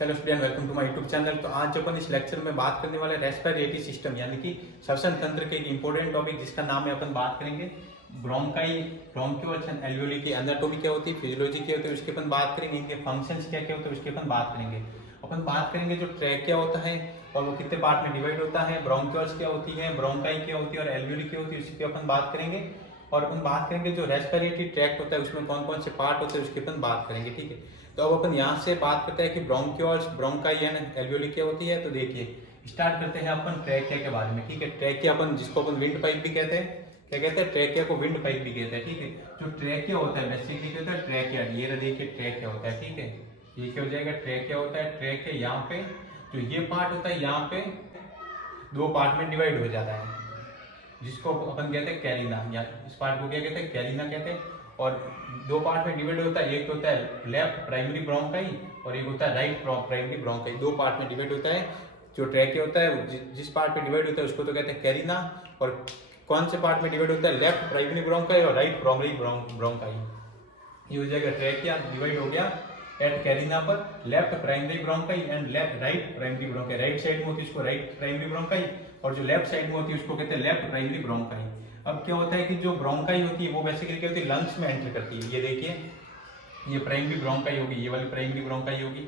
Hello student, welcome to my YouTube channel. तो आज अपन इस लेक्चर में बात करने वाले रेस्पिरेटरी सिस्टम यानी कि श्वसन तंत्र के एक इंपॉर्टेंट टॉपिक जिसका नाम है अपन बात करेंगे ब्रोंकाई, ब्रोंकियोल्स एंड एल्वियोली की एनाटॉमी क्या होती है, फिजियोलॉजी क्या होती है, उसके अपन बात करेंगे। इनके फंक्शंस क्या क्या होते हैं उसके अपन बात करेंगे। अपन बात करेंगे जो ट्रैकिया होता है और वो कितने पार्ट में डिवाइड होता है, ब्रोंकियोल्स क्या होती है, ब्रोंकाई क्या होती है और एल्वियोली क्या होती है, उसकी अपन बात करेंगे। और अपन बात करेंगे जो रेस्पिरेटरी ट्रैक्ट होता है उसमें कौन कौन से पार्ट होते हैं उसकी अपन बात करेंगे। ठीक है, तो अब अपन यहाँ से बात करते हैं कि ब्रोंकियोल्स, ब्रोंकाई एंड एल्वियोली क्या होती है। तो देखिए स्टार्ट करते हैं अपन ट्रैकिया के बारे में। ठीक है, ट्रैकिया अपन जिसको अपन विंड पाइप भी कहते हैं, क्या कहते हैं, ट्रैकिया को विंड पाइप भी कहते हैं। ठीक है, जो ट्रैकिया होता है बेसिकली क्या होता है, ट्रैकिया, ये देखिए ट्रैकिया होता है। ठीक है, ये क्या हो जाएगा, ट्रैकिया होता है। ट्रैकिया यहाँ पे जो ये पार्ट होता है यहाँ पे दो पार्ट में डिवाइड हो जाता है जिसको अपन कहते हैं कैलिना, या इस पार्ट को क्या कहते हैं, कैलिना कहते हैं। और दो पार्ट में डिवाइड होता है, एक होता है लेफ्ट प्राइमरी ब्रोंकाई और एक होता है राइट प्राइमरी ब्रोंकाई। दो पार्ट में डिवाइड होता है। जो ट्रैकिया होता है जिस पार्ट में डिवाइड होता है उसको तो कहते हैं कैलिना, और कौन से पार्ट में डिवाइड होता है, लेफ्ट प्राइमरी ब्रोंकाई और राइट प्राइमरी ब्रोंकाई। ये हो जाएगा ट्रैकिया डिवाइड हो गया एट कैलिना पर, left primary bronchi and left right primary bronchi. Right side में होती है उसको राइट प्राइमरी ब्रोंकाई और जो लेफ्ट साइड में होती है उसको कहते हैं लेफ्ट प्राइमरी ब्रोंकाई। अब क्या होता है कि जो ब्रोंकाई होती है वो बेसिकली क्या होती है, लंग्स में एंटर करती है। ये देखिए ये प्राइमरी ब्रोंकाई होगी, ये वाली प्राइमरी ब्रोंकाई होगी,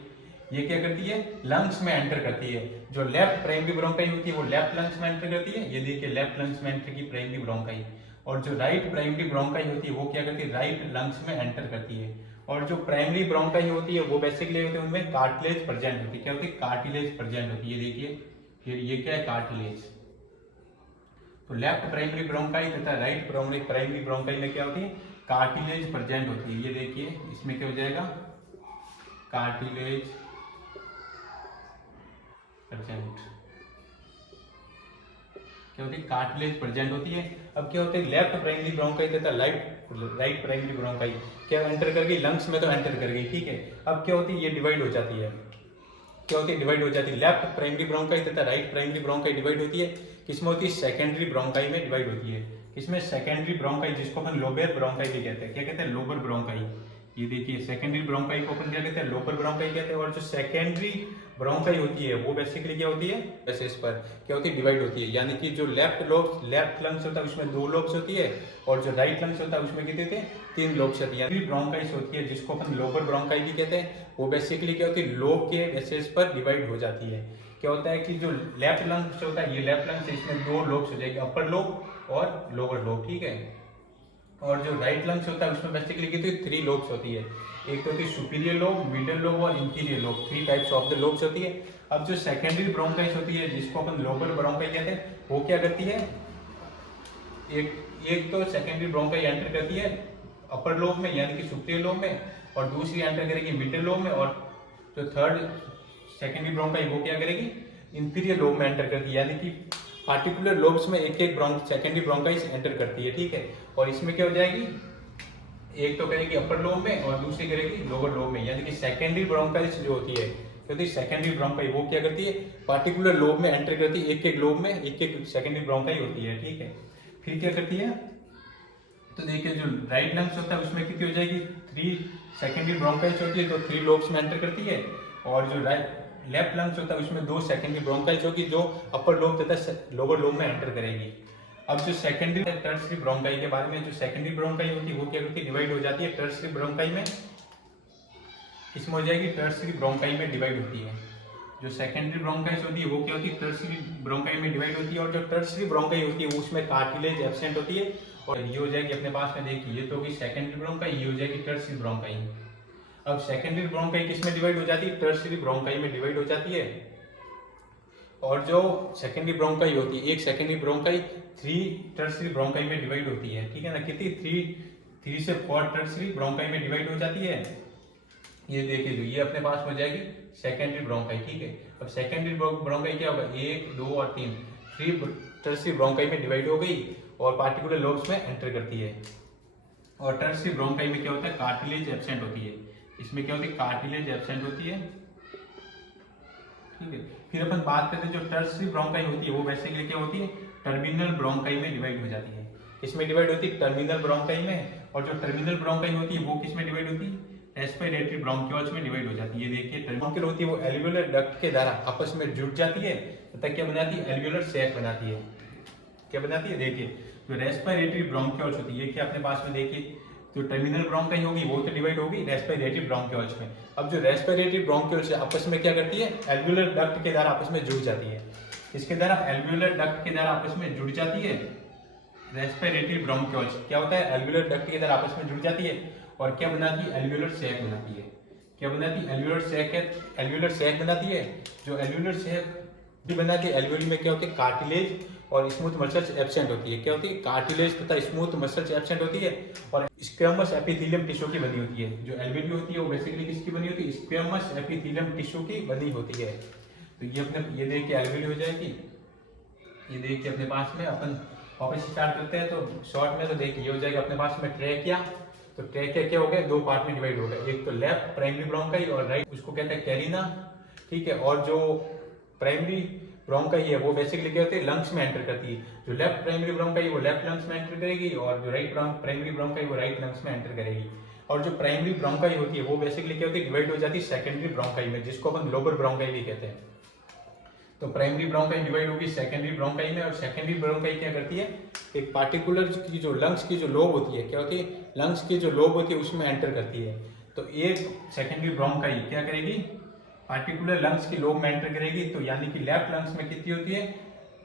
ये क्या करती है, लंग्स में एंटर करती है। जो लेफ्ट प्राइमरी ब्रोंकाई होती है वो लेफ्ट लंग्स में एंटर करती है, ये देखिए लेफ्ट लंग्स में एंटर की प्राइमरी ब्रोंकाई। और जो राइट प्राइमरी ब्रोंकाई होती है वो क्या करती है, राइट लंग्स में एंटर करती है। और जो प्राइमरी ब्रोंकाई होती है वो बेसिकली होती है उनमें कार्टिलेज प्रेजेंट होती है। क्या होती है, कार्टिलेज प्रेजेंट होती है। ये देखिए फिर ये क्या है, कार्टिलेज। तो लेफ्ट प्राइमरी ब्रोंकाई तथा राइट प्राइमरी ब्रोंकाई में क्या होती है, कार्टिलेज प्रेजेंट होती है। ये देखिए इसमें क्या हो जाएगा, कार्टिलेज प्रेजेंट, क्या होती है, कार्टिलेज प्रेजेंट होती है। अब क्या होता है, लेफ्ट प्राइमरी ब्रोंकाई तथा राइट प्राइमरी ब्रोंकाई क्या एंटर कर गई, लंग्स में तो एंटर कर गई। ठीक है, अब क्या होती है, ये डिवाइड हो जाती है। क्या होती है, डिवाइड हो जाती है। लेफ्ट प्राइमरी ब्रोंकाई तथा राइट प्राइमरी ब्रोंकाई डिवाइड होती है, किसमें होती है, सेकेंडरी ब्रोंकाई में डिवाइड होती है। किसमें, सेकेंडरी ब्रोंकाई, जिसको अपन लोबर ब्रोंकाई भी कहते हैं। क्या कहते हैं, लोबर ब्रोंकाई। ये देखिए सेकेंडरी ब्रोंकाई को अपन क्या कहते हैं, लोबर ब्रोंकाई कहते हैं। और जो सेकेंडरी ब्रोंकाई होती है वो बेसिकली क्या होती है, बेसिस पर क्या होती है, डिवाइड होती है। यानी कि जो लेफ्ट लंग्स होता है उसमें दो लोब्स होती है और जो राइट लंग्स होता है उसमें कितने थे, तीन लोब्स होती है। ब्रोंकाइस होती है जिसको अपन लोबर ब्रोंकाई भी कहते हैं, वो बेसिकली क्या होती है, लोब के बेसिस पर डिवाइड हो जाती है। क्या होता है कि जो लेफ्ट लंग्स होता है, ये लेफ्ट लंग्स है, इसमें दो लोब्स हो जाएगी, अपर लोब और लोअर लोब। ठीक है, और जो राइट लंग्स होता है उसमें बेसिकली कितनी, थ्री लोब्स होती है। एक तो होती है सुपीरियर लोब, मिडिल लोब और inferior lobe, three types of the lobes होती है। अब जो सेकेंडरी ब्रोंकाइस होती है जिसको अपन लोबर ब्रोंकाई कहते हैं, वो क्या करती है, एक तो सेकेंडरी ब्रोंकाई एंटर करती है अपर लोब में यानी कि सुपीरियर लोब में, और दूसरी एंटर करेगी मिडिल लोब में, और जो थर्ड सेकेंडरी ब्रोंकाई वो क्या करेगी, इंफीरियर लोब में एंटर करती है। यानी कि पार्टिकुलर लोब्स में एक एक सेकेंडरी ब्रोंकाइस एंटर करती है। ठीक है, और इसमें क्या हो जाएगी, एक तो करेगी अपर लोब में और दूसरी करेगी लोअर लोब में। यानी कि सेकेंडरी ब्रोंकाइस जो होती है, क्योंकि सेकेंडरी ब्रोंकाई वो क्या करती है, पार्टिकुलर लोब में एंटर करती है, एक एक लोब में एक एक सेकेंडरी ब्रोंकाई होती है। ठीक है, फिर क्या करती है, तो देखिए जो राइट लंग्स होता है उसमें कितनी हो जाएगी, थ्री सेकेंडरी ब्रोंकाइल्स होती है, तो थ्री लोब्स में एंटर करती है। और जो लेफ्ट लंग्स होता है उसमें दो सेकेंडरी ब्रोंकाइल्स होगी जो अपर लोब तथा लोअर लोब में एंटर करेगी। अब जो सेकेंडरी टर्सरी ब्रोंकाई के बारे में, जो सेकेंडरी ब्रोंकाई होती है वो क्या होती है, डिवाइड हो जाती है टर्सरी ब्रोंकाई में। इसमें हो जाएगी टर्सरी ब्रोंकाई में डिवाइड होती है। जो सेकेंडरी ब्रोंकाइस होती है वो क्या होती है, टर्सरी ब्रोंकाई में डिवाइड होती है। और जो टर्सरी ब्रोंकाई होती है उसमें कार्टिलेज एब्सेंट होती है। और ये हो जाएगी अपने पास में, देखिए ये तो होगी सेकेंडरी ब्रोंकाई, ये हो जाएगी टर्सरी ब्रोंकाई। अब सेकेंडरी ब्रोंकाई किस में डिवाइड हो जाती है, टर्सरी ब्रोंकाई में डिवाइड हो जाती है। और जो सेकेंडरी ब्रोंकाई होती है, एक secondary bronchi three tertiary bronchi में डिवाइड होती है। ठीक है ना, कितनी, थ्री से फोर टर्सरी ब्रोंकाई में डिवाइड हो जाती है। ये देखिए जो ये अपने पास हो जाएगी सेकेंडरी ब्रोंकाई। ठीक है, अब सेकेंडरी ब्रोंकाई क्या होगा, एक दो और तीन, थ्री टर्सरी ब्रोंकाई में डिवाइड हो गई और पार्टिकुलर लोब्स में एंटर करती है। और टर्सरी ब्रोंकाई में क्या होता है, कार्टिलेज एब्सेंट होती है। इसमें क्या होती है, कार्टिलेज एब्सेंट होती है। ठीक है, फिर अपन बात करते हैं जो टर्सरी ब्रोंकाई होती है वो बेसिकली क्या होती है, टर्मिनल ब्रोंकाई में डिवाइड हो जाती है। इसमें डिवाइड होती है टर्मिनल ब्रोंकाई में। और जो टर्मिनल ब्रोंकाई होती है वो किस में डिवाइड होती है, रेस्पिरेटरी ब्रोंकियोल्स में डिवाइड हो जाती है। ये देखिए ब्रोंकियल होती है वो एल्वियोलर डक्ट के द्वारा आपस में जुड़ जाती है तथा क्या बनाती है, एल्वियोलर सैक बनाती है। क्या बनाती है, देखिए जो रेस्पिरेटरी ब्रोंकियोल्स होती है कि अपने पास में देखिए जो टर्मिनल ब्रोंकाई होगी वो तो डिवाइड होगी रेस्पिरेटरी ब्रोंकियोल्स में। अब जो रेस्पिरेटरी ब्रोंकियोल्स आपस में क्या करती है, एल्वियोलर डक्ट के द्वारा आपस में जुड़ जाती है। इसके द्वारा एल्वियोलर डक्ट के द्वारा आपस में जुड़ जाती है रेस्पिरेटरी ब्रोंकियोल्स। क्या होता है, एल्वियोलर डक्ट के द्वारा आपस में जुड़ जाती है और क्या बनाती है, एल्वियोलर सैक बनाती है। क्या बनाती है, एल्वियोलर सैक है, एल्वियोलर सैक बनाती है। जो एल्वियोलर सैक भी बनाती है, एल्वियोली में क्या होती है, कार्टिलेज और स्मूथ मसल्स एब्सेंट होती है। क्या होती है, कार्टिलेज तथा स्मूथ मसल्स एब्सेंट होती है और स्क्वेमस एपिथेलियम टिश्यू की बनी होती है। जो एल्वियोली होती है वो बेसिकली किसकी बनी होती है, स्क्वेमस एपिथेलियम टिश्यू की बनी होती है। तो ये अपने ये देख के एल्वियोली हो जाएगी। ये देख के अपने पास में अपन वापस स्टार्ट करते हैं तो शॉर्ट में तो देखिए ये हो जाएगा अपने पास में ट्रैकिया। तो ट्रैकिया क्या हो गया, दो पार्ट में डिवाइड हो गया, एक तो लेफ्ट प्राइमरी ब्रोंकाई और राइट उसको कहते हैं कैरिना, ठीक है। और जो प्राइमरी ब्रोंकाई है वो बेसिकली क्या होती है, लंग्स में एंटर करती है। जो लेफ्ट प्राइमरी ब्रोंकाई है वो लेफ्ट लंग्स में एंटर करेगी और जो राइट प्राइमरी ब्रोंकाई वो राइट लंग्स में एंटर करेगी। और जो प्राइमरी ब्रोंकाई होती है वो बेसिकली क्या होती है, डिवाइड हो जाती है सेकेंडरी ब्रोंकाई में, जिसको अपन लोअर ब्रोंकाई भी कहते हैं। तो प्राइमरी ब्रोंकाई डिवाइड होगी सेकेंडरी ब्रोंकाई में और सेकेंडरी ब्रोंकाई क्या करती है, एक पार्टिकुलर की जो लंग्स की जो लोब होती है, क्या होती है, लंग्स की जो लोब होती है उसमें एंटर करती है। तो एक सेकेंडरी ब्रोंकाई क्या करेगी, पार्टिकुलर लंग्स की लोब में एंटर करेगी। तो यानी कि लेफ्ट लंग्स में कितनी होती है,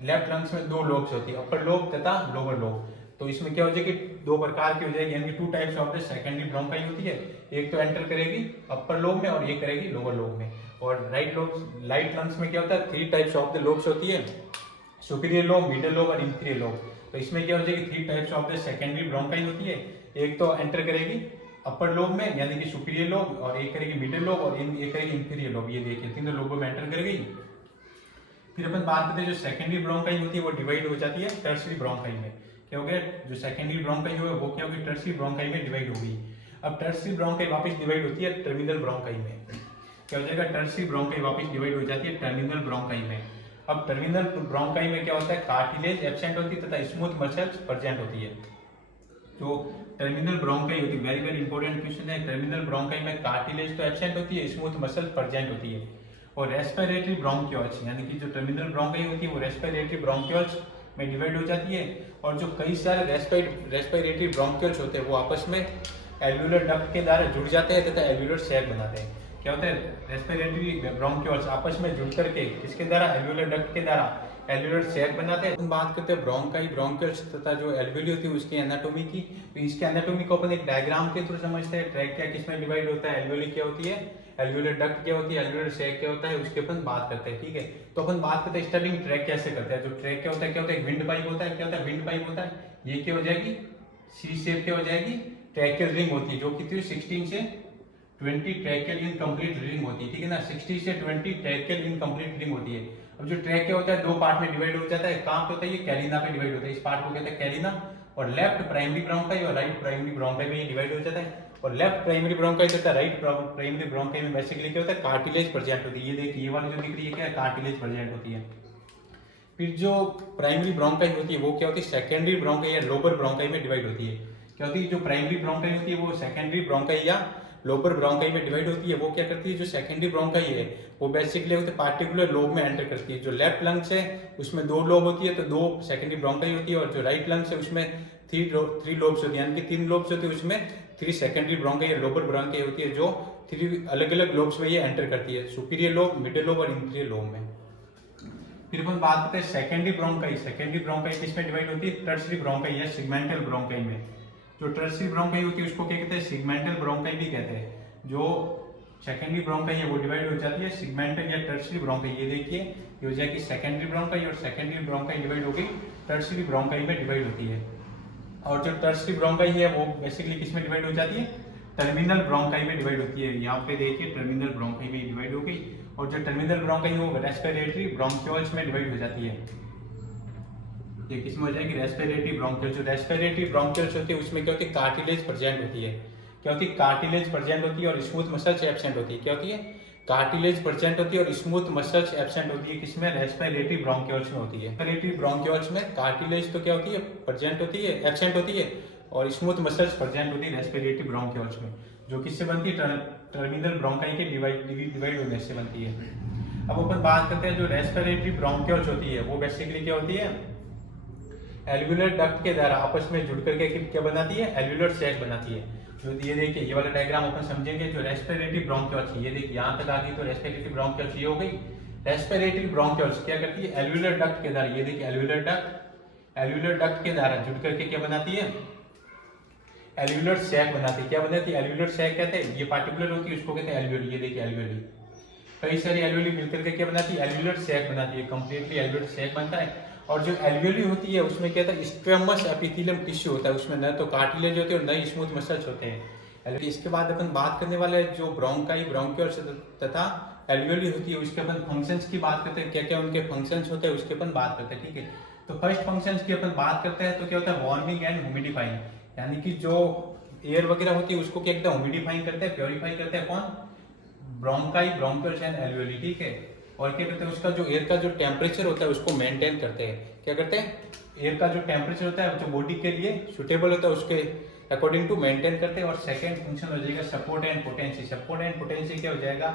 लेफ्ट लंग्स में दो लोब्स होती है, अपर लोब तथा लोअर लोब। तो इसमें क्या हो जाएगी, दो प्रकार की हो जाएगी, यानी कि two types of the secondary bronchi होती है। एक तो एंटर करेगी अपर लोब में और एक करेगी लोअर लोब में। और राइट लोब राइट लंग्स में क्या होता है, three types of the lobes होती है, सुपीरियर लोब, मिडिल लोब और इंफीरियर लोब। तो इसमें क्या हो जाएगी, three types of the secondary bronchi होती है। एक तो एंटर करेगी अपर लोब में यानी कि सुपीरियर लोब, और एक करेगी मिडिल लोब और एक करेगी इंफीरियर लोब। ये देखिए तीनों लोबों में एंटर कर गई। फिर अपन बात करते हैं जो सेकेंडरी ब्रोंकाई होती है वो डिवाइड हो जाती है टर्सरी ब्रोंकाई में। क्या हो गया, जो सेकेंडरी ब्रोंकाई है वो क्या होगी, टर्सरी ब्रोंकाई में डिवाइड होगी। अब टर्सरी ब्रोंकाई वापस डिवाइड होती है टर्मिनल ब्रोंकाई में। क्या हो जाएगा, टर्सरी ब्रोंकाई वापस डिवाइड हो जाती है टर्मिनल ब्रोंकाई में। अब टर्मिनल ब्रोंकाई में क्या होता है, कार्टिलेज एब्सेंट होती है तथा स्मूथ मसल्स प्रेजेंट होती है। जो टर्मिनल ब्रोंकाई होती है, वेरी वेरी इंपॉर्टेंट क्वेश्चन है, टर्मिनल ब्रोंकाई में कार्टिलेज तो एब्सेंट होती है, स्मूथ मसल प्रेजेंट होती है। और रेस्पिरेटरी ब्रोंकियोल्स यानी कि जो टर्मिनल ब्रोंकाई होती है वो रेस्पिरेटरी ब्रोंकियोल्स में डिवाइड हो जाती है। और जो कई सारे रेस्पिरेटरी ब्रोंकियोल्स होते हैं वो आपस में एल्वियोलर डक्ट के द्वारा जुड़ जाते हैं तथा एल्वियोलर सैक बनाते हैं। क्या होता है, रेस्पिरेटरी ब्रोंकियोल्स आपस में जुड़ करके किसके द्वारा, एल्वियोलर डक्ट के द्वारा एल्वियोलर सैक बनाते हैं। बात करते हैं ब्रोंकाई, ब्रोंकियोल्स तथा जो एल्वियोली होती है उसकी एनाटोमी की। तो इसके एनाटोमी को अपन एक डायग्राम के थ्रू समझते हैं। ट्रैकिया किसमें डिवाइड होता है, एल्वियोली क्या होती है, एल्वियोलर डक्ट क्या होती है, एल्वियोलर सैक क्या होता है, उसके अपन बात करते हैं, ठीक है। तो अपन बात करते हैं स्टार्टिंग ट्रैक कैसे करते हैं। जो ट्रैक क्या होता है, क्या होता है, विंड पाइप होता है। क्या होता है, विंड पाइप होता है। ये क्या हो जाएगी, सी शेप क्या हो जाएगी, ट्रैकियल रिंग होती है, जो कितनी 16 से 20 ट्रैकियल इनकम्प्लीट रिंग होती है, ठीक है ना। 60 से 20 ट्रैकियल इनकम्प्लीट रिंग होती है। अब जो ट्रैक क्या होता है, दो पार्ट में डिवाइड हो जाता है। कहाँ पे होता है, ये कैरिना पे डिवाइड होता है। इस पार्ट को कहते हैं कैरिना। और लेफ्ट प्राइमरी ब्रोंकाई और राइट प्राइमरी ब्रोंकाई में ये डिवाइड हो जाता है। और लेफ्ट प्राइमरी ब्रोंकाई तथा राइट प्राइमरी ब्रोंकाई में बेसिकली क्या होता है, कार्टिलेज प्रेजेंट होती है। ये देखिए ये वाली जो दिख रही है क्या है, कार्टिलेज प्रेजेंट होती है। फिर जो प्राइमरी ब्रोंकाई होती है वो क्या होती है, सेकेंडरी ब्रोंकाई या लोअर ब्रोंकाई में डिवाइड होती है। क्या होती है, जो प्राइमरी ब्रोंकाई होती है वो सेकेंडरी ब्रोंकाई या लोअर ब्रोंकाई में डिवाइड होती है। वो क्या करती है, जो सेकेंडरी ब्रोंकाई है वो बेसिकली होती है पार्टिकुलर लोब में एंटर करती है। जो लेफ्ट लंग्स है उसमें दो लोब होती है, तो दो सेकेंडरी ब्रोंकाई होती है। और जो राइट लंग्स है उसमें थ्री लोब्स होती है, यानी कि तीन लोब्स होती है, उसमें थ्री सेकेंडरी ब्रोंकाई या लोअर ब्रोंकाई होती है, जो थ्री अलग अलग लोब्स में ये एंटर करती है, सुपीरियर लोब, मिडिल लोब और इंफीरियर लोब में। फिर अपन बात करते हैं सेकेंडरी ब्रोंकाई। सेकेंडरी ब्रोंकाई किसमें डिवाइड होती है, टर्सरी ब्रोंकाई या सिगमेंटल ब्रोंकाई में। जो टर्सरी ब्रोंकाई होती है उसको क्या कहते हैं, सिगमेंटल ब्रोंकाई भी कहते हैं। जो सेकेंडरी ब्रोंकाई है वो डिवाइड हो जाती है सिगमेंटल या टर्सरी ब्रोंकाई। ये देखिए ये हो जाएगी सेकेंडरी ब्रोंकाई और सेकेंडरी ब्रोंकाई डिवाइड होगी टर्सरी ब्रोंकाई में डिवाइड होती है। और जो टर्सरी ब्रोंकाई है वो बेसिकली किस में डिवाइड हो जाती है, टर्मिनल ब्रोंकाई में डिवाइड होती है। यहाँ पे देखिए टर्मिनल ब्रोंकाई में डिवाइड हो गई। और जो टर्मिनल ब्रोंकाई है वो रेस्पिरेटरी ब्रोंकियोल्स में डिवाइड हो जाती है। ये किसमें हो जाएगी, रेस्पिरेटरी ब्रोंकियोल्स। जो रेस्पिरेटरी ब्रोंकियोल्स होती है उसमें क्या होती है, कार्टिलेज प्रेजेंट होती है। क्या होती है, कार्टिलेज प्रेजेंट होती है और स्मूथ मसल्स एब्सेंट होती है। क्या होती है, कार्टिलेज प्रेजेंट होती है और स्मूथ मसल्स एब्सेंट होती है। किसमें, रेस्पिरेटरी ब्रोंकियोल्स में होती है। रेस्पिरेटरी ब्रोंकियोल्स में कार्टिलेज तो क्या होती है, प्रेजेंट होती है, एब्सेंट होती है, और स्मूथ मसल्स प्रेजेंट होती है रेस्पिरेटरी ब्रोंकियोल्स में। जो किससे बनती है, टर्मिनल ब्रोंकाई के डिवाइड होने से बनती है। अब अपन बात करते हैं जो रेस्पिरेटरी ब्रोंक्यूल्स होती है, वो बेसिकली क्या होती है, एल्वुलर डक्ट के द्वारा आपस में जुड़ करके क्या बनाती है, एल्वुलर सैक बनाती है। जो ये देखिए ये वाला डायग्राम अपन समझेंगे, जो रेस्पिरेटरी ब्रोंक्यूल्स, ये देखिए यहाँ तक आ गई तो रेस्पिरेटरी ब्रोंक्यूल्स ये हो गई। रेस्पिरेटरी ब्रोंक्यूल्स क्या करती है, एल्वुलर डक्ट के द्वारा, ये देखिए एल्वुलर डक्ट के द्वारा जुड़ करके क्या बनाती है, एल्वुलर सैक बनाती है। क्या बनाती है, एल्वुलर सैक कहते हैं, ये पार्टिकुलर होती है उसको कहते हैं एल्वुली। ये देखिए एल्वुली, कई सारी एल्वुली मिलकर के क्या बनाती है, एल्वुलर सैक बनाती है, कंप्लीटली एल्वुलर सैक बनता है। और जो एल्वुली होती है उसमें क्या होता है, स्क्वेमस एपिथेलियम टिश्यू होता है, उसमें न तो कार्टिलेज होते हैं और न ही स्मूथ मसल्स होते हैं। इसके बाद अपन बात करने वाले जो ब्रोंकाई, ब्रोंक्यूल्स तथा एल्वुली होती है उसके अपन फंक्शंस की बात करते हैं, क्या क्या उनके फंक्शंस होते हैं उसके अपन बात करते हैं, ठीक है। तो फर्स्ट फंक्शंस की अपन बात करते हैं तो क्या होता है, वार्मिंग एंड ह्यूमिडिफाइंग, यानी कि जो एयर वगैरह होती है उसको क्या एकदम ह्यूमिडिफाइंग करते हैं, प्योरीफाई करते हैं, कौन, ब्रोंकाई, ब्रोंक्यूल्स एंड एल्वुली, ठीक है। और क्या करते हैं, उसका जो एयर का जो टेम्परेचर होता है उसको मेंटेन करते हैं। क्या करते हैं, एयर का जो टेम्परेचर होता है जो बॉडी के लिए सुटेबल होता है उसके अकॉर्डिंग टू मेंटेन करते हैं। और सेकंड फंक्शन हो जाएगा support and potency. Support and potency क्या हो जाएगा,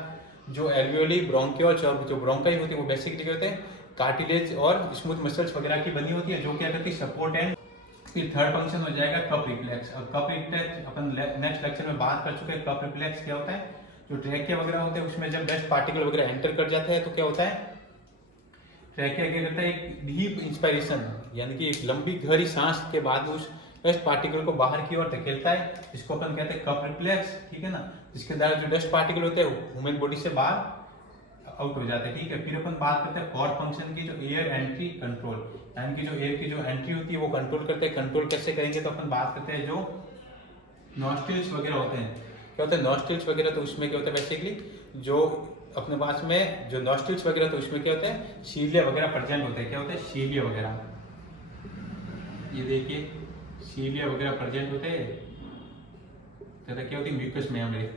जो एल्वुली, ब्रोंक्यूल्स और जो ब्रोंकाई होती है वो बेसिकली क्या होते हैं, कार्टिलेज और स्मूथ मसल्स वगैरह की बनी होती है, जो क्या करती है, सपोर्ट एंड। फिर थर्ड फंक्शन हो जाएगा कप रिफ्लेक्स। और कप रिफ्लेक्स अपन नेक्स्ट लेक्चर में बात कर चुके हैं। कप रिफ्लेक्स क्या होता है, जो ट्रैकिया वगैरह होते हैं उसमें जब डस्ट पार्टिकल वगैरह एंटर कर जाते हैं तो क्या होता है, ट्रैकिया क्या करता है, एक डीप इंस्पायरेशन, यानी कि एक लंबी गहरी सांस के बाद उस डस्ट पार्टिकल को बाहर की ओर धकेलता है, जिसको अपन कहते हैं कप रिफ्लेक्स, ठीक है ना। जिसके द्वारा जो डस्ट पार्टिकल होते हैं ह्यूमन बॉडी से बाहर आउट हो जाते हैं, ठीक है। फिर अपन बात करते हैं फोर्थ फंक्शन की, जो एयर एंट्री कंट्रोल, यानी कि जो एयर की जो एंट्री होती है वो कंट्रोल करते हैं। कंट्रोल कैसे करेंगे, तो अपन बात करते हैं जो नॉस्ट्रिल्स वगैरह होते हैं, क्या होता है नॉस्ट्रिल्स वगैरह, तो उसमें क्या होता है बेसिकली जो अपने पास में जो नॉस्ट्रिल्स वगैरह, तो उसमें क्या होता है, सीलिया वगैरह प्रेजेंट होते हैं। क्या होता है, सीलिया वगैरह, ये देखिए सीलिया वगैरह प्रेजेंट होते हैं। तथा क्या होती है, म्यूकस मेम्ब्रेन,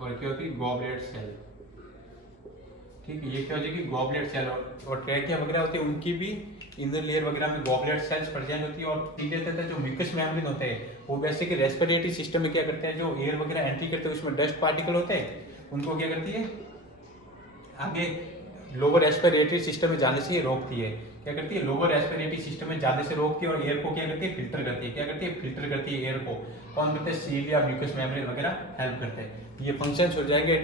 और क्या होती है, गॉबलेट सेल, ठीक है। ये क्या हो जाएगी, गॉबलेट सेल। और ट्रैकिया वगैरह होती है उनकी भी इनर लेयर वगैरह में गॉबलेट सेल्स प्रेजेंट होती है। और पीले तथा जो म्यूकस मेम्ब्रेन होते हैं वो बेसिकली रेस्पिरेटरी सिस्टम में क्या करते हैं, जो एयर वगैरह एंट्री करते हैं उसमें डस्ट पार्टिकल होते हैं, उनको क्या करती है, आगे लोअर रेस्पिरेटरी सिस्टम में जाने से ये रोकती है। क्या करती है, लोअर रेस्पिरेटरी सिस्टम में जाने से रोकती है और एयर को क्या करती है, फिल्टर करती है। क्या करती है, फिल्टर करती है एयर को। कौन करते हैं, सील या म्यूकस मेम्ब्रेन वगैरह हेल्प करते हैं। ये फंक्शंस हो जाएंगे